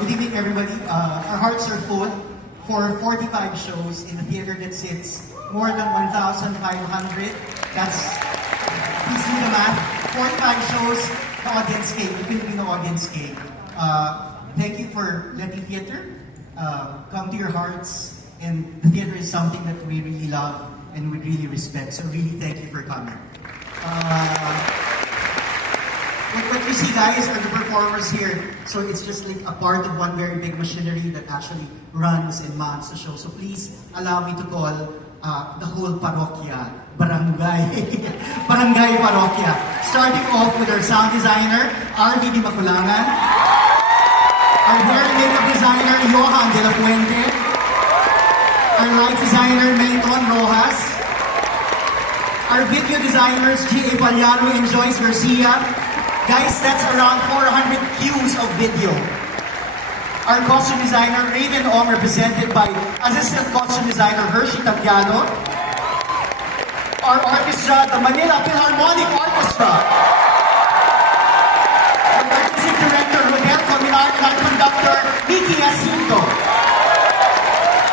Good evening, everybody. Our hearts are full for 45 shows in the theater that sits more than 1,500. That's, please do the math. 45 shows, the audience came, the Filipino audience came. Thank you for letting theater come to your hearts. And the theater is something that we really love and we really respect. So really thank you for coming. What you see, guys, are the performers here. So it's just like a part of one very big machinery that actually runs and mans the show. So please allow me to call the whole parokya, barangay, barangay parokya. Starting off with our sound designer, RVD Makulangan. Our hair and makeup designer, Johan De La Fuente. Our light designer, Mayton Rojas. Our video designers, G.A. Vallano and Joyce Garcia. Guys, that's around 400 cues of video. Our costume designer, Raven Ong, represented by Assistant Costume Designer Hershey Tapiano. Our orchestra, the Manila Philharmonic Orchestra. Our artistic director, Rodel Cominar, and our conductor, Nikki Jacinto.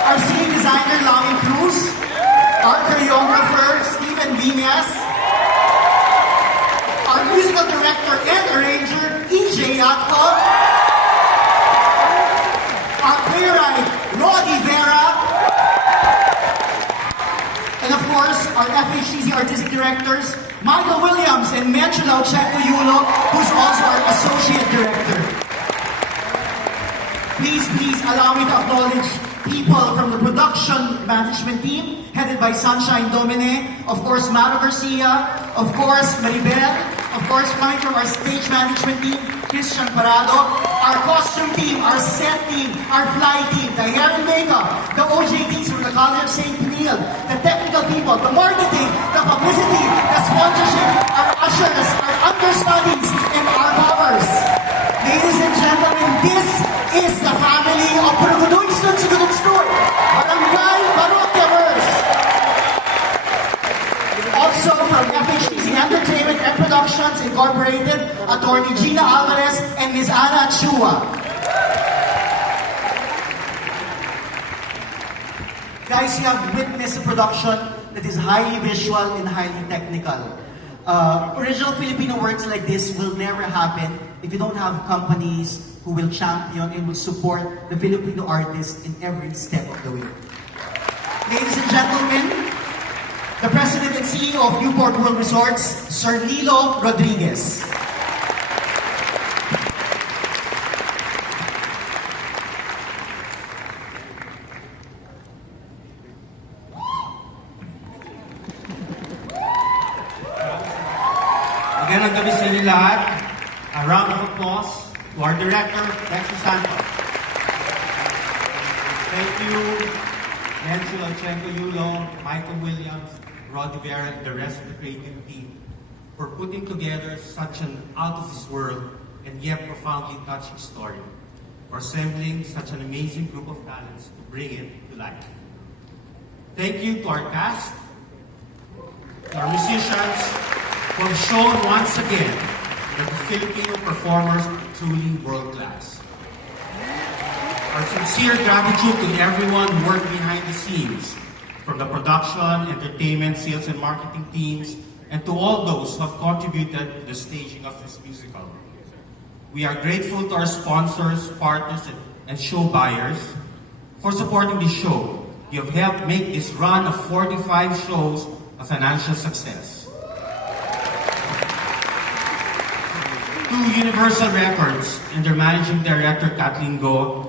Our scene designer, Lami Cruz. Our choreographer, Steven Viñas. Our musical director and arranger, EJ Yatko. Our playwright, Roddy Vera. And of course, our FHTC artistic directors, Michael Williams and Menchulao Checo Yulo, who's also our associate director. Please allow me to acknowledge people from the production management team, headed by Sunshine Domine, of course, Maro Garcia, of course, Maribel, of course, coming from our stage management team, Christian Parado, our costume team, our set team, our fly team, the hair and makeup, the OJTs from the College of St. Peniel, the technical people, the marketing, the publicity, the sponsorship, our ushers, our understudies, and our covers. Ladies and gentlemen, this is the family of Purugudoy Sunsigudong Store, Barangay Parokyaverse. Also from FHTC Entertainment and Productions Incorporated, Attorney Gina Alvarez and Ms. Ana Chua. Guys, you have witnessed a production that is highly visual and highly technical. Original Filipino works like this will never happen if you don't have companies who will champion and will support the Filipino artists in every step of the way. Ladies and gentlemen, the President and CEO of Newport World Resorts, Sir Lilo Rodriguez. Magandang gabi sa inyo lahat. A round of applause to our director, Lexi Santos. Thank you, Menchulao Checo Yulo, Michael Williams, Roddy Vera, and the rest of the creative team for putting together such an out-of-this-world and yet profoundly touching story, for assembling such an amazing group of talents to bring it to life. Thank you to our cast, to our musicians, who have shown once again that the Filipino performers are truly world-class. Our sincere gratitude to everyone who worked behind the scenes, from the production, entertainment, sales, and marketing teams, and to all those who have contributed to the staging of this musical. We are grateful to our sponsors, partners, and show buyers for supporting this show. You have helped make this run of 45 shows a financial success. To Universal Records and their managing director, Kathleen Go,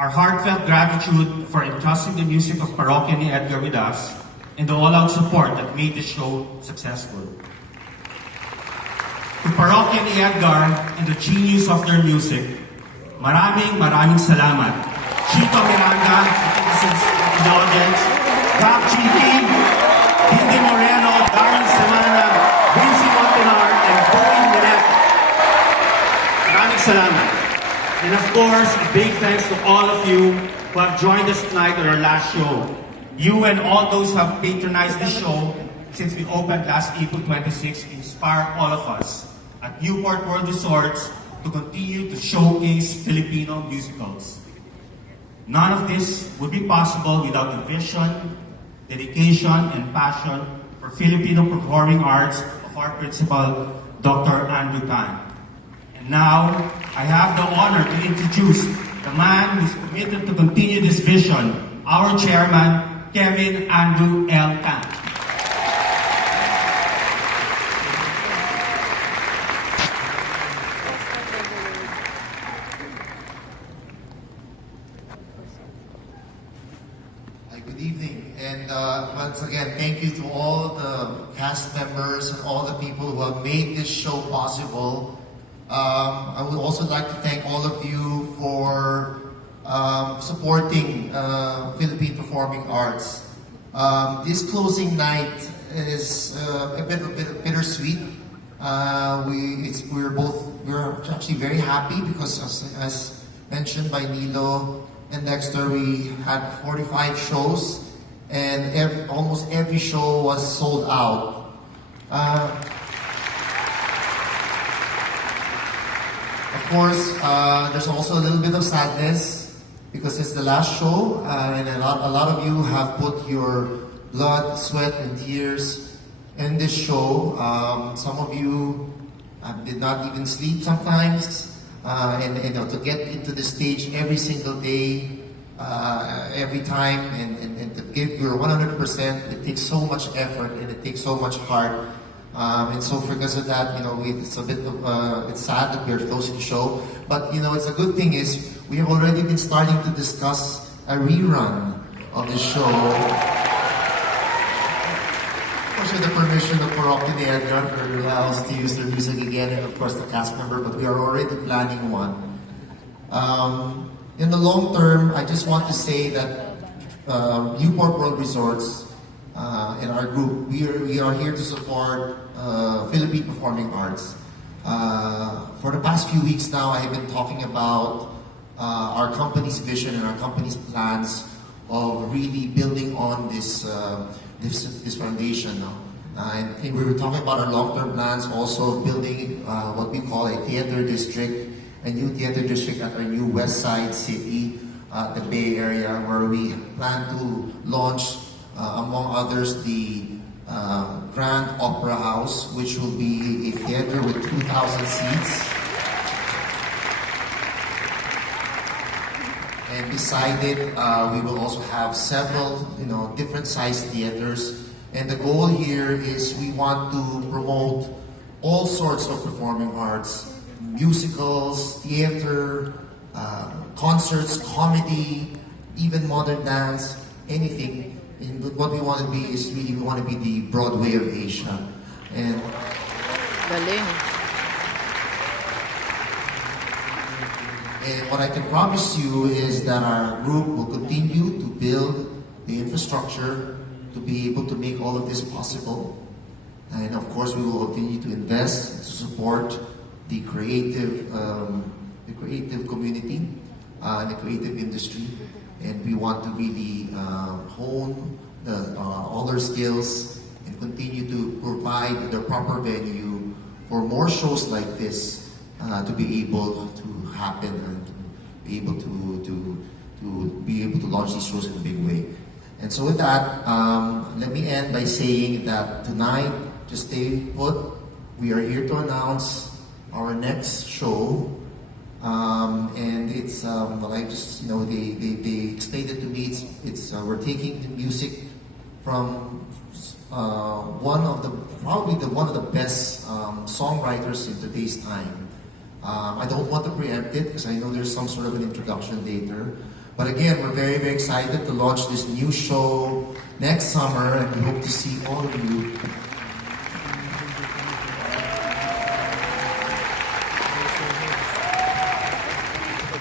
our heartfelt gratitude for entrusting the music of Parokya ni Edgar with us and the all-out support that made the show successful. To Parokya ni Edgar and the genius of their music, maraming salamat. Chito Miranda, the audience, Rob G. Team, Hindi Moreno, Darren Samana, Vinci Montenar, and Boeing Minet. Maraming salamat. And of course, a big thanks to all of you who have joined us tonight on our last show. You and all those who have patronized the show since we opened last April 26 inspire all of us at Newport World Resorts to continue to showcase Filipino musicals. None of this would be possible without the vision, dedication, and passion for Filipino performing arts of our principal, Dr. Andrew Tan. And now, I have the honor to introduce the man who's committed to continue this vision, our chairman, Kevin Andrew L. Tan. Hi, good evening. And once again, thank you to all the cast members and all the people who have made this show possible. I would also like to thank all of you for supporting Philippine Performing Arts. This closing night is a bit bittersweet. We're actually very happy because as mentioned by Nilo and Dexter, we had 45 shows and almost every show was sold out. Of course, there's also a little bit of sadness because it's the last show, and a lot of you have put your blood, sweat, and tears in this show. Some of you did not even sleep sometimes, and to get into the stage every single day, every time, and to give your 100%, it takes so much effort and it takes so much heart. And so because of that, it's a bit of, it's sad that we're closing the show. But, it's a good thing is we have already been starting to discuss a rerun of the show. Of course, with the permission of Parokti ni Edgar for us to use their music again, and of course the cast member, but we are already planning one. In the long term, I just want to say that Newport World Resorts in our group, we are here to support Philippine Performing Arts. For the past few weeks now, I have been talking about our company's vision and our company's plans of really building on this foundation now. And we were talking about our long-term plans, also building what we call a theater district, a new theater district at our new West Side City, the Bay Area, where we plan to launch, among others, the Grand Opera House, which will be a theater with 2,000 seats. And beside it, we will also have several, different sized theaters. And the goal here is we want to promote all sorts of performing arts, musicals, theater, concerts, comedy, even modern dance, anything. And what we want to be is we want to be the Broadway of Asia. And And what I can promise you is that our group will continue to build the infrastructure to be able to make all of this possible. And of course, we will continue to invest to support the creative community and the creative industry. And we want to really hone all our skills and continue to provide the proper venue for more shows like this to be able to happen and to be able to launch these shows in a big way. And so with that, let me end by saying that tonight, just stay put. We are here to announce our next show. And it's they explained it to me. It's we're taking the music from one of the best songwriters in today's time. I don't want to preempt it because I know there's some sort of an introduction later. But again, we're very, very excited to launch this new show next summer, and we hope to see all of you.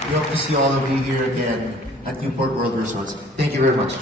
We hope to see all of you here again at Newport World Resorts. Thank you very much.